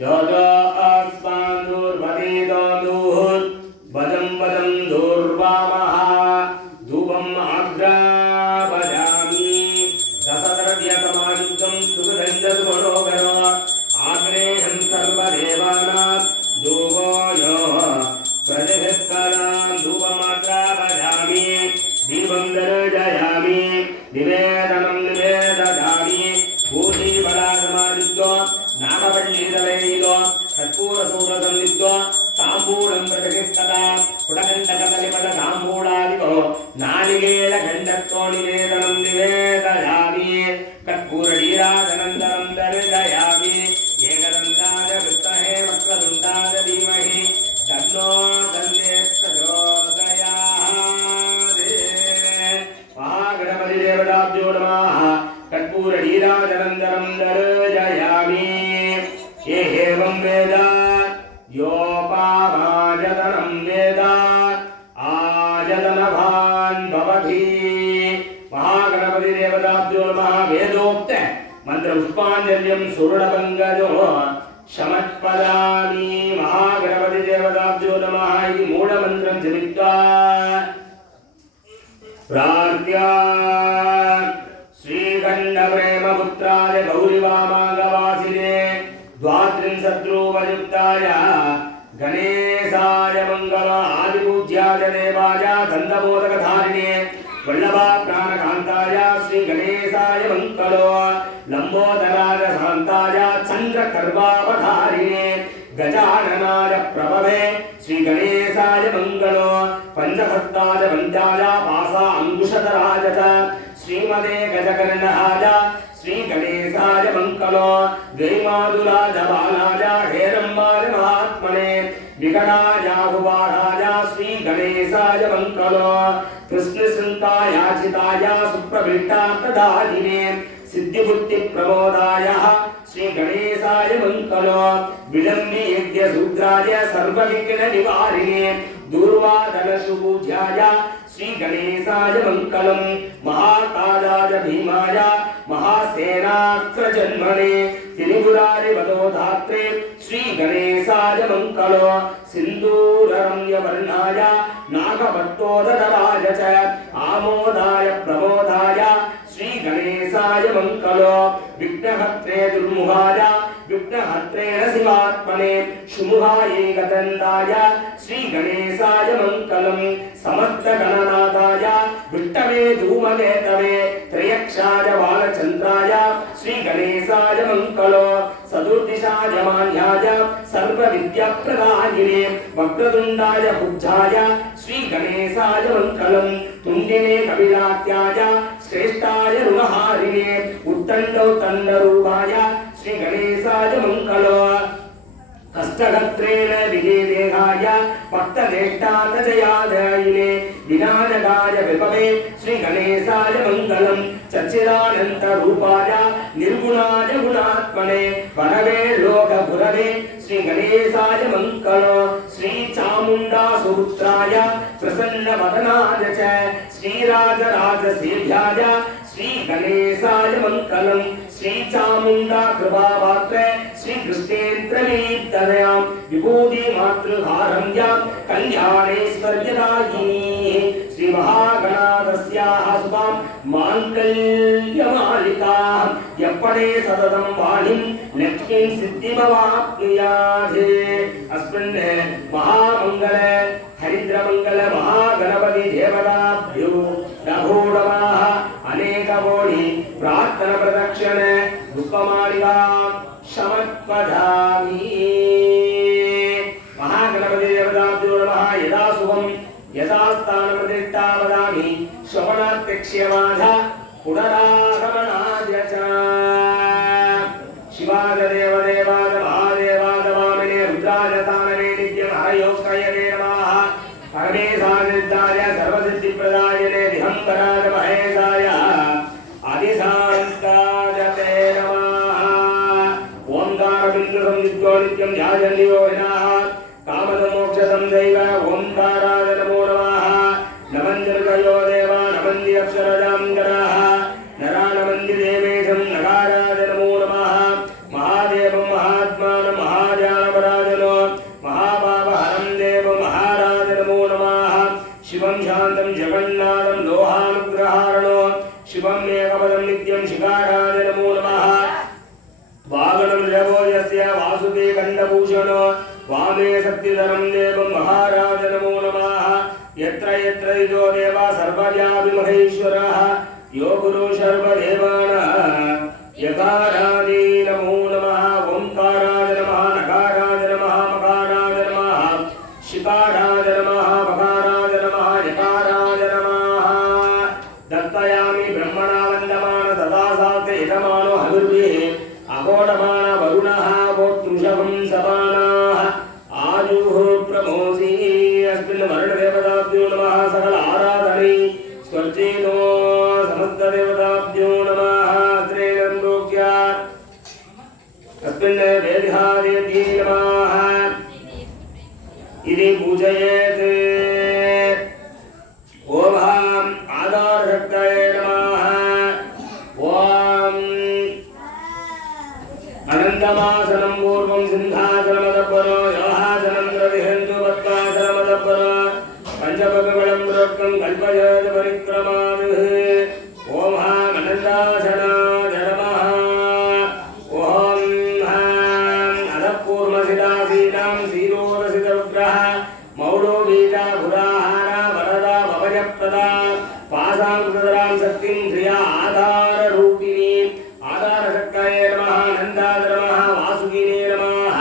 योगा अस्मान् दूर्वतीदोऽनूत् वदं वदं दूर्वामः धूपम् आग्रापयामि दशद्रव्यसमायुक्तं सुगन्धं च मनोहरो आग्नेयं सर्वदेवानां धूपो यो प्रजहित्कलां धूपमाग्रापयामि दीपं दर्शयामि निवेदनं निवेदयामि भूषीफलासमायुक्तो नागवल्लीदलैलो कर्पूरसूरसंयुक्तो ताम्बूलं प्रजहित्कला पुडगण्डकदलिपट ताम्बूलादिको नारिकेलगण्डत्वो निवेदनं निवेदयामि कर्पूरनीराजनन्दनं दर्शयामि एकदन्ताय विद्महे वक्रतुण्डाय धीमहि तन्नो तन्ने प्रचोदयात् महागणपतिदेवताभ्यो नमः कर्पूरनीराजनन्दनं दर्शयामि ये एवं वेद योपावाजतनं वेद आजतनभान् भवति महागणपतिदेवताभ्यो नमः वेदोक्त मन्त्रपुष्पाञ्जल्यं सुवर्णपङ्कजो शमत्पदामि महागणपतिदेवताभ्यो नमः इति मूलमन्त्रं जपित्वा प्रार्थ्य श्रीखण्डप्रेमपुत्राय गौरीवामाङ्गवासिने द्वात्रिंशद्रूपयुक्ताय गणेशाय मंगल आदिपूज्याय देवाय दण्डमोदकधारिणे वल्लभाप्राणकान्ताय श्री गणेशाय मंगलो लंबोदराय शान्ताय चन्द्रकर्वावधारिणे गजाननाय प्रभवे श्री गणेशाय मंगलो पंचहस्ताय वन्द्याय पासा अंकुशधराय च श्रीमदे गजकर्णहाय श्री गणेशाय मंगलो जयमाधुराज बालाय हेरम्बाय महात्मने विकटाय हुवाराय श्री गणेशाय मंगलो कृष्णसृङ्गाय चिताय सुप्रभृष्टार्थदायिने सिद्धिबुद्धि प्रमोदाय श्री गणेशाय मंगलो विलम्बि यज्ञ सूत्राय सर्वविघ्न निवारिणे दूर्वाधनशुभूज्याय श्री गणेशाय मंगलम महाकालाय भीमाय महासेनास्त्रजन्मने त्रिपुरारि वदोधात्रे श्री गणेशाय मंगलो सिन्दूररम्यवर्णाय नागभट्टोदराय च आमोदाय प्रमोदाय श्री गणेशाय मंगलो विघ्नहत्रे दुर्मुखाय विघ्नहत्रेण शिवात्मने शुमुहाय गतन्दाय श्री गणेशाय मंगलम समस्त गणनाथाय विष्णवे धूमकेतवे त्रयक्षाय बालचन्द्राय श्री गणेशाय मंगलो चतुर्दिशाय मान्याय सर्वविद्याप्रदायिने वक्रतुण्डाय भुजाय श्री गणेशाय मंगलम तुण्डिने कपिलात्याय श्रेष्ठाय ऋणहारिणे उत्तण्डौ तण्डरूपाय श्री गणेशाय मंगलो हस्तगत्रेण विदेहाय भक्तदेष्टातजयादायिने विनायकाय विभवे श्री गणेशाय मंगलम सच्चिदानन्दरूपाय निर्गुणाय गुणात्मने वरवे लोकगुरवे श्री गणेशाय मंगलो श्री चामुण्डा सूत्राय प्रसन्नवदनाय च श्रीराजराजसेव्याय श्री गणेशाय मंगलम श्री चामुण्डा कृपापात्रे श्री कृष्णेन्द्रवीर्तनयां विभूति मातृहारम्यां कल्याणेश्वर्यदायिनी श्री महागणाधस्याः शुभां माङ्गल्यमालिकां यप्पडे सततं वाणीं लक्ष्मीं सिद्धिमवाप्नुयात् अस्मिन् महामङ्गल हरिद्रमङ्गल महागणपति देवताभ्यो नमो नमः अनेककोटि प्रार्थना प्रदक्षिण पुष्पमालिका समर्पयामि महागणपति देवताभ्यो नमः यदा शुभं यदा स्थानप्रतिष्ठा वदामि श्रवणात्यक्ष्यमाध पुनरागमनाद्य च शिवाय देवदेवाय महादेवाय वामने रुद्राय तानवे नित्यं हरयोक्तये नमः परमेशाय सर्वसिद्धिप्रदायने दिगम्बराय महेशाय आदिशान्ताय ते नमः ओंकारबिन्दुं नित्योनित्यं ध्यायन्यो हिनः कामदमोक्षदं दैव ओंकाराय नमो नमः नमञ्जर्गयो देवा नमन्ति अक्षरजां गणाः नरानमन्ति देवेशं नगाराय नमो नमः महादेवं महात्मानं महा वंशस्य वासुदेव कंडभूषण वामे शक्तिधरं देवं महाराज नमो नमः यत्र यत्र यो देवा सर्वव्यापी महेश्वरः यो गुरु सर्वदेवानां यकारादि नमो नमः ओंकाराय नमः नकाराय नमः मकाराय नमः शिकाराय नमः मकाराय नमः यकाराय नमः दत्तयामि ब्रह्मणा वन्दमान सदा साते यजमानो हविर्भिः अघोडमान वरुणः वोत्तृषभं सपानाः आजुः प्रमोसी अस्मिन् वर्णदेवताभ्यो नमः सकल आराधने स्वर्जेनो समस्तदेवताभ्यो नमः श्रीरन्द्रोक्य अस्मिन् वेदिहादेवी नमः इति पूजयेत् ओम आधारशक्तये नमः ओम अनन्तमासनं पूर्वं सिंहासनमदपरो योहासनं प्रविहन्तु पद्मासनमदपरो पंचभगवलं प्रोक्तं कल्पयेत् परिक्रमाद् ओम अनन्तासनाय नमः ओम अधपूर्वसिदासीनां सीरोरसितरुद्रः मौलो बीजा गुराहारा वरदा भवजप्रदा पासाङ्कुशधरां शक्तिं ध्रिया आधाररूपिणी आधारशक्तये नमः नन्दाय नमः वासुकिने नमः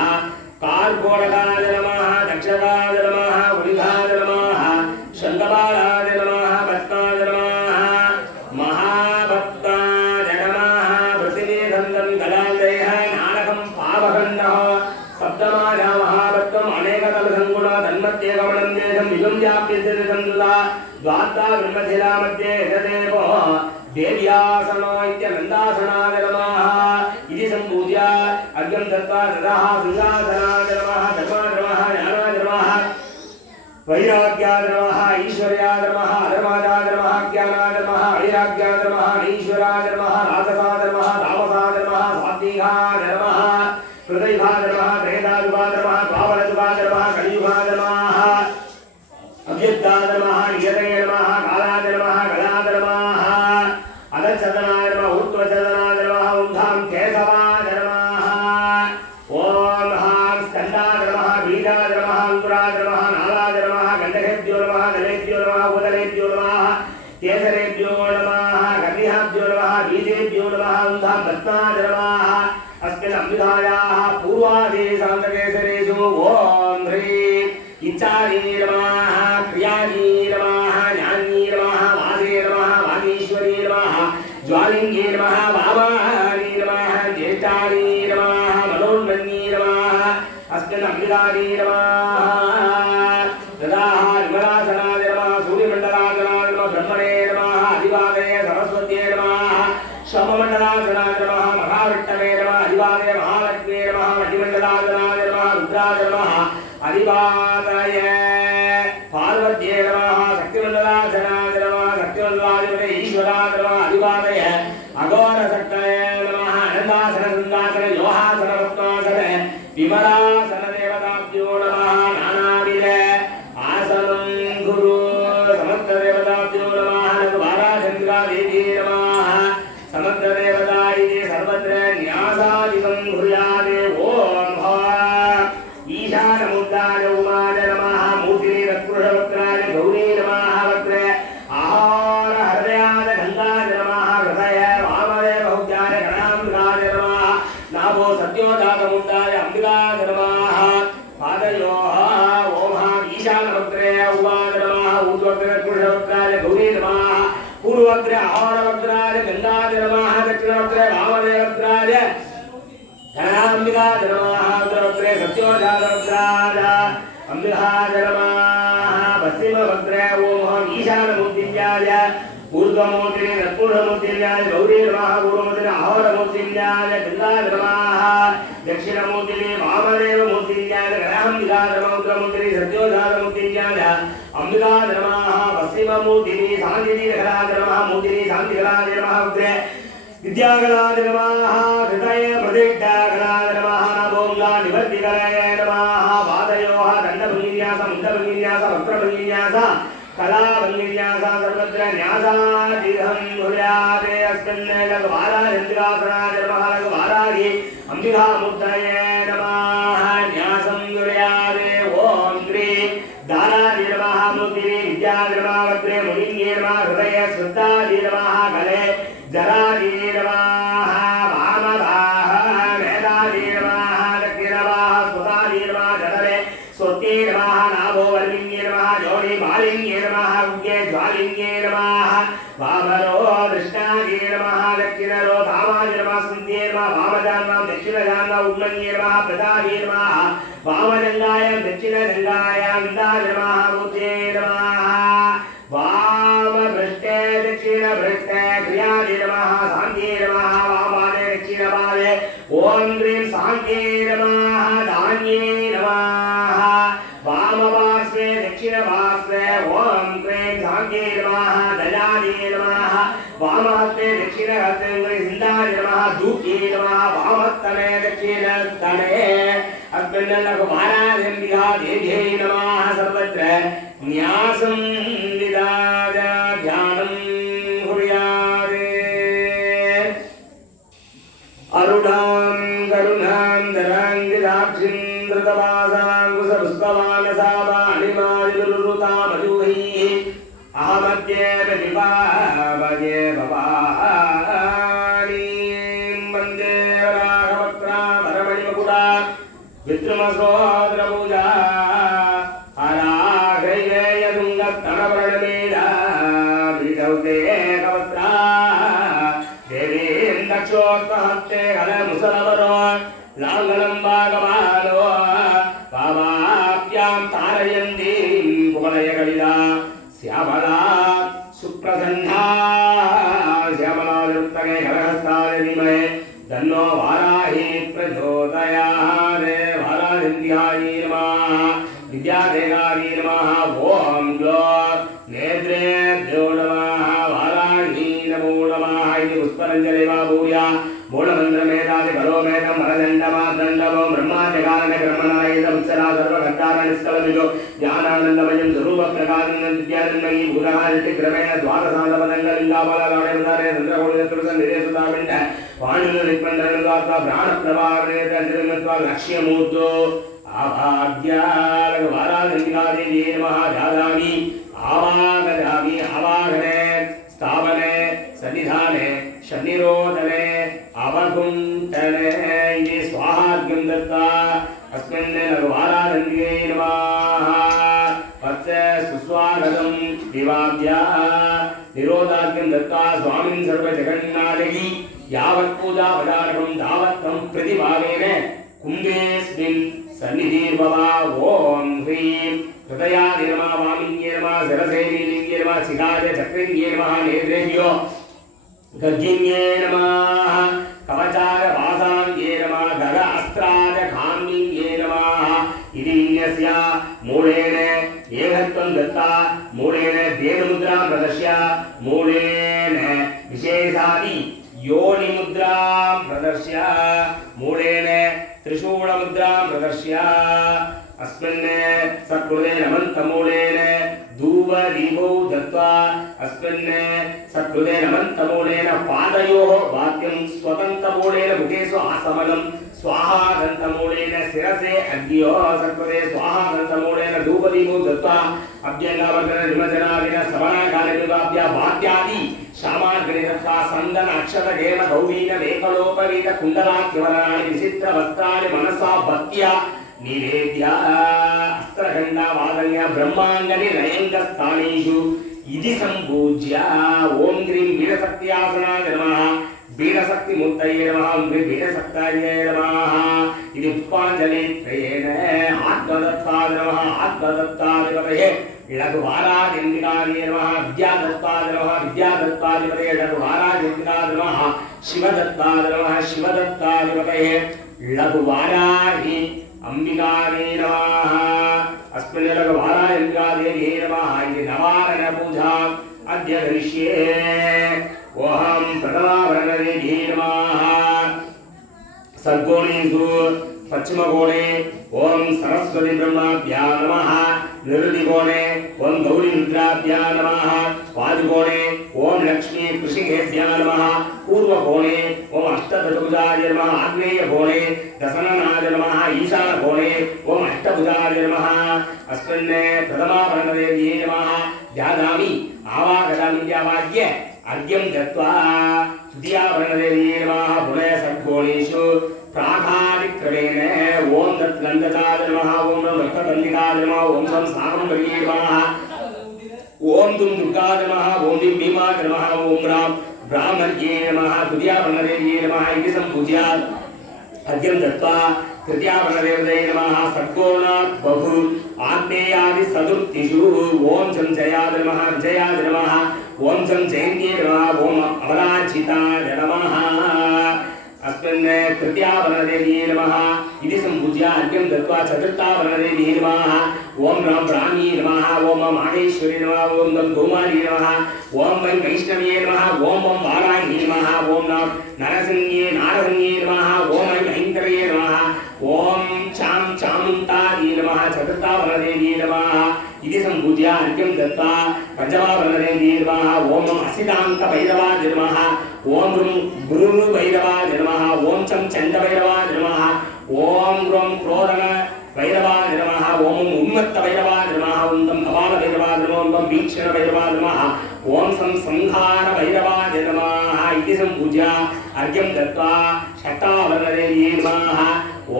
कार्कोटकाय नमः दक्षकाय नमः उलिघाय नमः शङ्खपालाय नमः भक्ताय नमः महाभक्ताय नमः प्रतिनिधन्दं कलालयः नानकं पावखण्डः सप्तमाया महाभक्तम् अनेकतलसङ्गुण तन्मध्येकमलं देशं विगं व्याप्यते तन्दुला द्वात्ता ब्रह्मशिला मध्ये यदेवो देव्यासनो इत्यनन्दासनाय नमः इति सम्पूज्य अर्घ्यं दत्त्वा ददाः सिंहासनाय नमः धर्माय नमः ज्ञानाय नमः वैराग्याय नमः ईश्वर्याय नमः अधर्माय नमः ज्ञानाय नमः वैराग्याय नमः ईश्वराय नमः राजसाय नमः तामसाय नमः सात्विकाय नमः हृदयभाय नमः प्रेतायुगाय नमः द्वापरयुगाय नमः कलियुगाय नमः अव्यक्ताय नमः नियतये नमः कालाय नमः गलाय नमः अदच्छदनाय नमः ऊर्ध्वचदनाय नमः ऊर्ध्वां केशवाय नमः ओम स्कन्दाय नमः बीजाय नमः अङ्कुराय नमः नालाय नमः गण्डकेभ्यो नमः जलेभ्यो नमः उदलेभ्यो नमः केसरेभ्यो नमः गण्डिहाभ्यो नमः बीजेभ्यो नमः ऊर्ध्वां रत्नाय नमः अस्मिन् अम्बिकायाः पूर्वादेशान्तकेसरेषु ओम ह्रीं इच्छायै नमः क्रियायै नमः ज्ञान्यै नमः वासे नमः वागीश्वरी नमः ज्वालिङ्गे नमः वामायै नमः ज्येष्ठायै नमः मनोन्मन्ये नमः अस्मिन् अम्बिकायै नमः ददाः विमलासनाय नमः सूर्यमण्डलासनाय नमः ब्रह्मणे नमः अधिवादये सरस्वत्यै नमः सोममण्डलासनाय नमः महाविष्णवे नमः अधिवादये महालक्ष्म्ये नमः मणिमण्डलासनाय नमः रुद्राय नमः अधिवादय पार्वत्ये नमः शक्तिमण्डलासनाय नमः शक्तिमण्डलाधिपते ईश्वराय नमः अधिवादय अघोरशक्तये नमः अनन्तासन सिंहासन योहासन रत्नासन विमलासन देवताभ्यो नमः नानाविध आसनं गुरु समस्तदेवताभ्यो नमः नगवाराचन्द्रा देवी नमः समस्तदेवता इति सर्वत्र न्यासादिकं कुर्यात् ओम ईशानमुद्राय उमाय नमः मूर्तिने तत्पुरुषवक्त्राय गौरी नमः वक्त्रे आहार हृदयाय गङ्गाय नमः हृदय वामदेव भौत्याय गणाम्बिकाय नमः नाभो सत्योजातमुद्राय अम्बिकाय नमः पादयोः ओम ईशानवक्त्रे उमाय नमः ऊर्ध्ववक्त्रे तत्पुरुषवक्त्राय गौरी नमः पूर्ववक्त्रे आहारवक्त्राय गङ्गाय नमः दक्षिणवक्त्रे वामदेववक्त्राय गणाम्बिकाय नमः उत्तरवक्त्रे सत्योजातवक्त्राय अम्बिकाय नमः पश्चिमवक्त्रे ओम ईशानमूर्तिञ्जाय ऊर्ध्वमूर्तिने तत्पुरुषमूर्तिञ्जाय गौरी नमः पूर्वमूर्तिने अहोरमूर्तिञ्जाय गङ्गाय नमः दक्षिणमूर्तिने वामदेवमूर्तिञ्जाय गणाम्बिकाय नमः उत्तरमूर्तिने सत्योजातमूर्तिञ्जाय अम्बिकाय नमः पश्चिममूर्तिने शान्तिदीपकलाय नमः मूर्तिने शान्तिकलाय नमः उत्तरे विद्यागणाय नमः हृदय प्रतिष्ठागणाय नमः नमोंगा निवर्तिकराय नमः पादयोः दण्डभङ्गिन्यास मुण्डभङ्गिन्यास वक्त्रभङ्गिन्यास कलाभङ्गिन्यास सर्वत्र न्यासादिहं कुर्यात् अस्मिन् लघुवाराचन्द्रासनाय नमः लघुवाराहि अम्बिकामूर्तये वामरो दृष्टागे नमः दक्षिणरो कामाय नमः सुन्दे नमः वामजान्नां दक्षिणजान्नां उन्मन्ये नमः प्रदागे नमः वामजङ्गायां दक्षिणजङ्गायां विन्दाय नमः बुद्धे नमः वामभृष्टे दक्षिणभृष्टे क्रियादे नमः साङ्गे नमः वामादे दक्षिणपादे ॐ ह्रीं साङ्गे नमः धान्ये नमः वामपार्श्वे दक्षिणपार्श्वे ॐ ह्रीं साङ्गे नमः दयादे नमः वामहस्ते दक्षिणहस्ते सिन्धाय नमः दूते नमः वामस्तने दक्षिणस्तने अस्मिन्नकुमारादेव्यै नमः सर्वत्र न्यासं विदाय ध्यानं कुर्यात् अरुणां करुणां धरां विदाक्षिं धृतवासाङ्कुशपुष्पवानसामाणिमालिरुतामजूहैः अहमद्ये प्रतिपावये भवानीं वन्दे वराहवक्त्रामरमणिमकुटा विद्रुमसोदरपूजा हराघैवेयतुङ्गस्तनवर्णमेधा विदौते कवत्रा देवीं दक्षोक्तहस्ते कलमुसलवरो लाङ्गलं भागमानो वामाप्यां तारयन्तीं कुवलयकलिला श्यामला सुप्रसन्ना श्यामलायुक्तके कलहस्ताय धीमहि तन्नो वाराही प्रचोदयात् वाराहिन्द्यायै नमः विद्यादेगायै नमः ॐ ग्लो नेत्रेभ्यो नमः वाराही नमो नमः इति पुष्परञ्जलिवा भूया मूलमन्त्रमेधादि बलोमेधं वरदण्डमादण्डवो ब्रह्माण्यकारणं ब्रह्मणायितं उच्चरा सर्वकर्तारनिष्कलमिदो ज्ञानानन्दमयं स्वरूपप्रकाशनं विद्यानन्दमयी भूतहारितिक्रमेण द्वादशादपदङ्गलिङ्गाबलगाढेवतारे चन्द्रकोटिचतुर्सन्निधेसुतामिण्ड वाणिनिर्मण्डलगात्वा प्राणप्रभावरेतर्जगत्वा लक्ष्यमूर्तो आभाग्यालवाराधनिकादेवी नमः जादामि आवागजामि आवाहने स्थापने सन्निधाने शनिरोधने अवकुण्ठने इति स्वाहार्घ्यं दत्त्वा अस्मिन् लघुवाराधन्यै नमः वत्से सुस्वागतं विवाद्य निरोधार्घ्यं दत्त्वा स्वामिन् सर्वजगन्नाथि यावत् पूजापदार्थं तावत् तं प्रतिभावेन कुम्भेऽस्मिन् सन्निधिर्भवा ॐ ह्रीं हृदयाय नमः वामिन्ये नमः शिरसे नीलिङ्गे नमः शिखाय चक्रिङ्गे नमः नेत्रेभ्यो गर्गिन्ये नमः कवचाय वासाङ्गे नमः गद अस्त्राय खाम्बिङ्गे नमः इति विन्यस्य मूलेन एकत्वं दत्ता मूलेन वेदमुद्रां प्रदर्श्य मूलेन विशेषादि योनिमुद्रां प्रदर्श्य मूलेन त्रिशूलमुद्रां प्रदर्श्य अस्मिन् सत्कृते नमन्तमूलेन धूपदीपौ दत्त्वा अस्मिन् सत्कृते नमन्तमूलेन पादयोः वाक्यं स्वतन्त्रमूलेन मुखेषु आसमनं स्वाहादन्तमूलेन शिरसे अग्न्यो सत्कृते स्वाहादन्तमूलेन धूपदीपौ दत्त्वा अभ्यङ्गावर्तन निमज्जनादिन श्रवणकालविभाव्य वाद्यादि सामाग्री दत्त्वा सन्दन अक्षत गेम गौरीन वेकलोपवीत कुण्डलाख्यवरणानि विचित्रवस्त्राणि मनसा भक्त्या निवेद्य अस्त्रखण्डा वादन्य ब्रह्माङ्गनि नयङ्गस्थानेषु इति सम्पूज्य ॐ ह्रीं बीडशक्त्यासनाय नमः बीडशक्तिमूर्तये नमः ॐ ह्रीं बीडशक्तायै नमः इति पुष्पाञ्जलित्रयेण आत्मदत्ताय नमः आत्मदत्ताधिपतये लघुवारादिन्दिकाय नमः विद्यादत्ताय नमः विद्यादत्ताधिपतये लघुवारादिन्दिकाय नमः शिवदत्ताय नमः शिवदत्ताधिपतये लघुवाराहि अंबिकायै नमः अस्मिन् लघुवारायम्बिकादेव्यै नमः इति नवारण पूजा अद्य करिष्ये ओहं प्रथमावरणदेव्यै नमः सर्गोणेषु पश्चिमकोणे ओम सरस्वती ब्रह्माभ्या नमः निरुदिकोणे ओम गौरी रुद्राभ्या नमः वायुकोणे ओम लक्ष्मी कृषिकेभ्या नमः पूर्वकोणे ओम अष्टभुजाय नमः आग्नेयकोणे दशननाय नमः ईशानकोणे ओम अष्टभुजाय नमः अस्मिन् प्रथमावरणदेव्यै नमः ध्यायामि आवाहयामि व्यावाद्य अर्घ्यं दत्त्वा द्वितीयावरणदेव्यै नमः पुनः षट्कोणेषु प्राधानिक्रमेण ओम दत्तनन्दजाय नमः ओम रक्तकन्दिकाय नमः ओम संसारं नमः ओम ஓம் தும் துர்காய நமஹ ஓம் dim பீமாய நமஹ ஓம் ராம் ब्राह्मण्ये नमः तुर्यावर्णदेव्ये नमः इति सम्पूज्य अर्घ्यं दत्त्वा तृतीयावर्णदेवतायै नमः षड्कोणात् बहु आग्नेयादि चतुर्दिशु ओम चं जयाय नमः विजयाय नमः ओम चं जयन्त्यै नमः ओम अमराजिताय नमः अस्मिन् तृतीयावर्णदेव्ये नमः इति सम्पूज्य अर्घ्यं दत्त्वा चतुर्थावर्णदेव्ये नमः ओम राम ब्राह्मी नमः ओम माहेश्वरी नमः ओम नम गौमारी नमः ओम वै वैष्णव्ये नमः ओम वाराही नमः ओम नम नरसिंहे नारसिंहे नमः ओम ऐन्द्रये नमः ओम चां चामुण्डायै नमः चतुर्थावर्णदेव्ये नमः इति सम्पूज्य अर्घ्यं दत्त्वा पञ्चमावर्णदेव्ये नमः ओम असिताङ्कभैरवाय नमः ओम गुरुभैरवाय नमः ओम चं चण्डभैरवाय नमः ओम ह्रौं क्रोधन भैरवाय नमः ओम उन्मत्त भैरवाय नमः ओम तं कपाल भैरवाय नमः ओम भीक्षण भैरवाय नमः ओम सं संहार भैरवाय नमः इति सम्पूज्य अर्घ्यं दत्त्वा षट्टावर्णदेव्ये नमः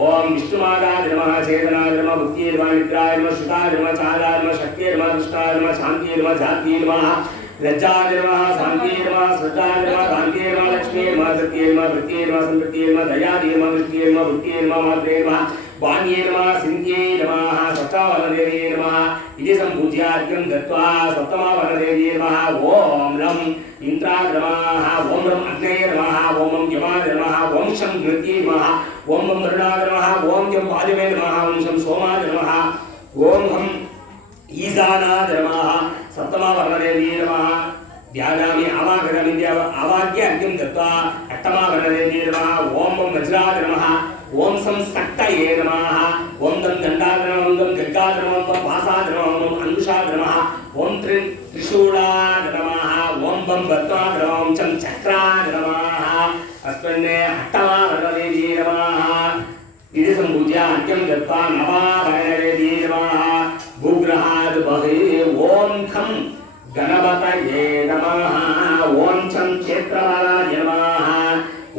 ओम विष्णुमादाय नमः चेतनाय नमः बुद्धिये नमः निद्राय नमः श्रुताय नमः चालाय नमः शक्तिये नमः दृष्टाय नमः शान्तिये नमः जात्ये नमः लज्जाय नमः शान्तिये नमः श्रद्धाय नमः कान्तिये नमः लक्ष्मीये नमः सत्ये नमः वृत्तिये नमः संवृत्तिये नमः दयाये नमः दृष्टिये नमः बुद्धिये नमः मात्रे नमः वाण्ये नमः सिन्ध्ये नमः सप्तावर्णदेव्ये नमः इति सम्पूज्य अर्घ्यं दत्त्वा सप्तमावर्णदेव्ये नमः ओम लं इन्द्राय नमः ओम लं अग्नये नमः ओम यमाय नमः ओम शं नृत्ये नमः ओम वरुणाय नमः ओम यं पादिवे नमः ओम शं सोमाय नमः ओम हम ईशानाय नमः सप्तमावर्णदेव्ये नमः ध्यायामि आवागतमिन्द्य आवाग्य अर्घ्यं दत्त्वा अष्टमावर्णदेव्ये नमः ओम वज्राय नमः ओम सं शक्तये नमः ओम तं दण्डाय नमः ओम तं गद्गाय नमः ओम तं पासाय नमः ओम अंकुशाय नमः ओम त्रिशूलाय नमः ओम बं बद्धाय नमः ओम चं चक्राय नमः अस्मिन् अष्टमावर्णदेव्ये नमः इति सम्पूज्य अर्घ्यं दत्त्वा नवावर्णदेव्ये नमः भूग्रहाद् बहिः ओम खं गणपतये नमः ओम चं क्षेत्रपालाय नमः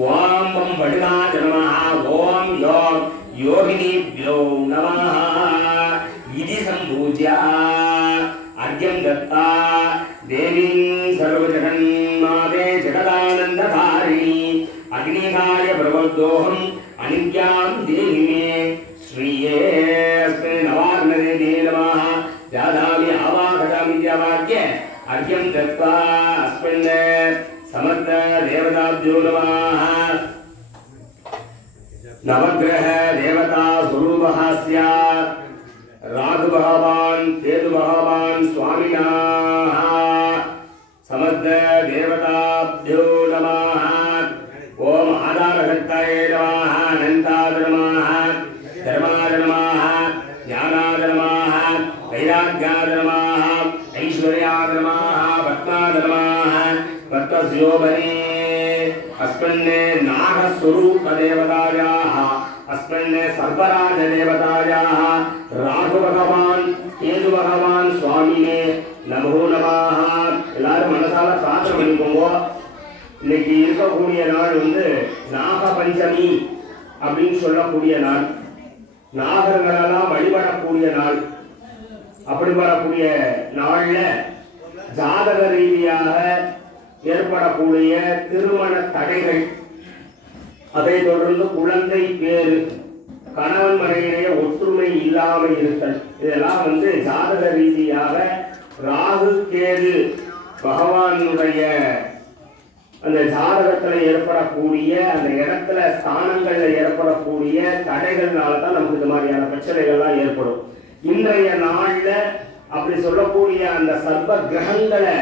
ओम बं वडगाय नमः ओम योगिनीभ्यो नमः इति सम्पूज्य अर्घ्यं दत्त्वा देवीं सर्वजगन्माते जगदानन्दधारिणी अग्निकार्य प्रबोद्धोऽहम् अनित्यां देहि मे श्रिये अस्मिन् नवावर्णदेव्ये नमः ध्यायामि आवाहयामीत्यावाक्य अर्घ्यं दत्त्वा अस्मिन् समर्थ देवताभ्यो नमः नवग्रह देवता स्वरूपः स्यात् राहु भगवान् केतु भगवान् स्वामिनः समर्थ देवताभ्यो नमः ओम आधारशक्तये नमः अनन्ताय नमः धर्माय नमः ज्ञानाय नमः वैराग्याय नमः ऐश्वर्याय नमः पद्माय नमः पद्मस्योभने अस्मिन् नागस्वरूपदेवतायाः अस्मिन् सर्पराजदेवतायाः राहु भगवान् केतु भगवान् स्वामिने नमो नमः எல்லாரும் மனசால பிரார்த்தனை பண்ணிக்கோங்க இன்னைக்கு இருக்கக்கூடிய நாள் வந்து நாக பஞ்சமி அப்படின்னு சொல்லக்கூடிய நாள் நாகர்களெல்லாம் வழிபடக்கூடிய நாள் அப்படி வரக்கூடிய நாள்ல ஜாதக ரீதியாக ஏற்படக்கூடிய திருமண தடைகள் அதை தொடர்ந்து குழந்தை பேரு கணவன் மனைவியிலே ஒற்றுமை இல்லாமல் இருத்தல் இதெல்லாம் வந்து ஜாதக ரீதியாக ராகு கேது பகவானுடைய அந்த ஜாதகத்துல ஏற்படக்கூடிய அந்த இடத்துல ஸ்தானங்கள்ல ஏற்படக்கூடிய தடைகள்னால தான் நமக்கு இந்த மாதிரியான பிரச்சனைகள்லாம் ஏற்படும். இன்றைய நாள்ல அப்படி சொல்லக்கூடிய அந்த சர்வ கிரகங்களை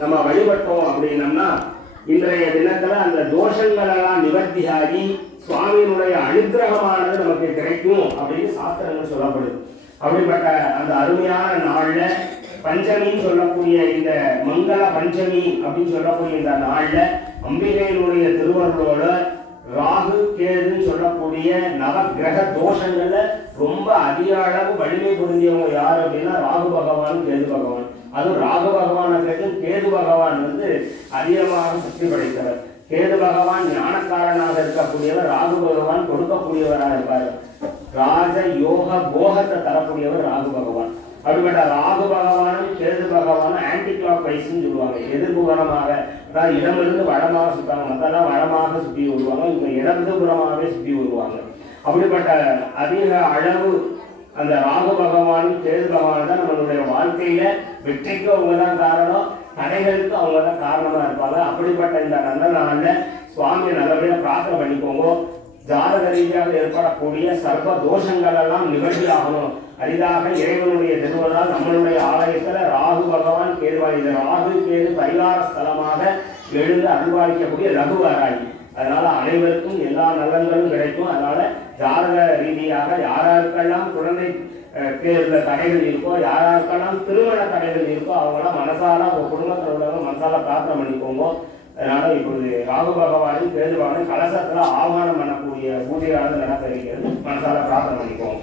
நம்ம வழிபட்டோம் அப்படின்னம்னா இன்றைய தினத்துல அந்த தோஷங்களெல்லாம் நிவர்த்தியாகி சுவாமியினுடைய அனுகிரகமானது நமக்கு கிடைக்கும் அப்படின்னு சாஸ்திரங்கள் சொல்லப்படுது. அப்படிப்பட்ட அந்த அருமையான நாள்ல பஞ்சமின்னு சொல்லக்கூடிய இந்த மங்கள பஞ்சமி அப்படின்னு சொல்லக்கூடிய இந்த நாள்ல அம்பிகையினுடைய திருவருளோட ராகு கேதுன்னு சொல்லக்கூடிய நவ கிரக தோஷங்கள்ல ரொம்ப அதிக அளவு வலிமை பொருந்தியவங்க யார் அப்படின்னா ராகு பகவான் கேது பகவான். அதுவும் ராகு பகவான் கேது பகவான் வந்து அதிகமாக சக்தி படைத்தவர். கேது பகவான் ஞானக்காரனாக இருக்கக்கூடியவர், ராகு பகவான் கொடுக்கக்கூடியவராக இருப்பார். ராஜ யோக போகத்தை தரக்கூடியவர் ராகு பகவான். அப்படிப்பட்ட ராகு பகவானும் கேது பகவானும் ஆன்டி கிளாக் வைஸ்ன்னு சொல்லுவாங்க. எதிர்ப்புறமாக, அதாவது இடமிருந்து வடமாக சுத்தாங்க. மற்றெல்லாம் வடமாக சுற்றி வருவாங்க, இவங்க இடதுபுறமாகவே சுற்றி வருவாங்க. அப்படிப்பட்ட அதிக அளவு அந்த ராகு பகவானும் கேது பகவான் தான் நம்மளுடைய வாழ்க்கையில வெற்றிக்கு அவங்க தான் காரணம், தடைகளுக்கு அவங்க தான் காரணமா இருப்பாங்க. அப்படிப்பட்ட இந்த நல்ல நாள்ல சுவாமியை நல்லபடியாக பிரார்த்தனை பண்ணிக்கோங்க. ஜாதக ரீதியாக ஏற்படக்கூடிய சர்வ தோஷங்கள் எல்லாம் நிகழ்ச்சி ஆகணும். அரிதாக இறைவனுடைய திருவள்ளால் நம்மளுடைய ஆலயத்துல ராகு பகவான் கேதுவாய், இந்த ராகு கேது பரிகார ஸ்தலமாக எழுந்து அருள்வாளிக்கக்கூடிய ரகுவராய். அதனால அனைவருக்கும் எல்லா நலன்களும் கிடைக்கும். அதனால ஜாதக ரீதியாக யாராருக்கெல்லாம் குழந்தை பேருல தடைகள் இருக்கோ, யாராருக்கெல்லாம் திருமண தடைகள் இருக்கோ, அவங்களாம் மனசால உங்க குடும்பத்தில் உள்ளவங்க மனசால பிரார்த்தனை பண்ணிக்கோங்க. அதனால இப்பொழுது ராகு பகவானும் கேது பகவானும் கலசத்துல ஆவானம் பண்ணக்கூடிய பூஜையானது நடக்க இருக்கிறது. மனசால பிரார்த்தனை பண்ணிக்கோங்க.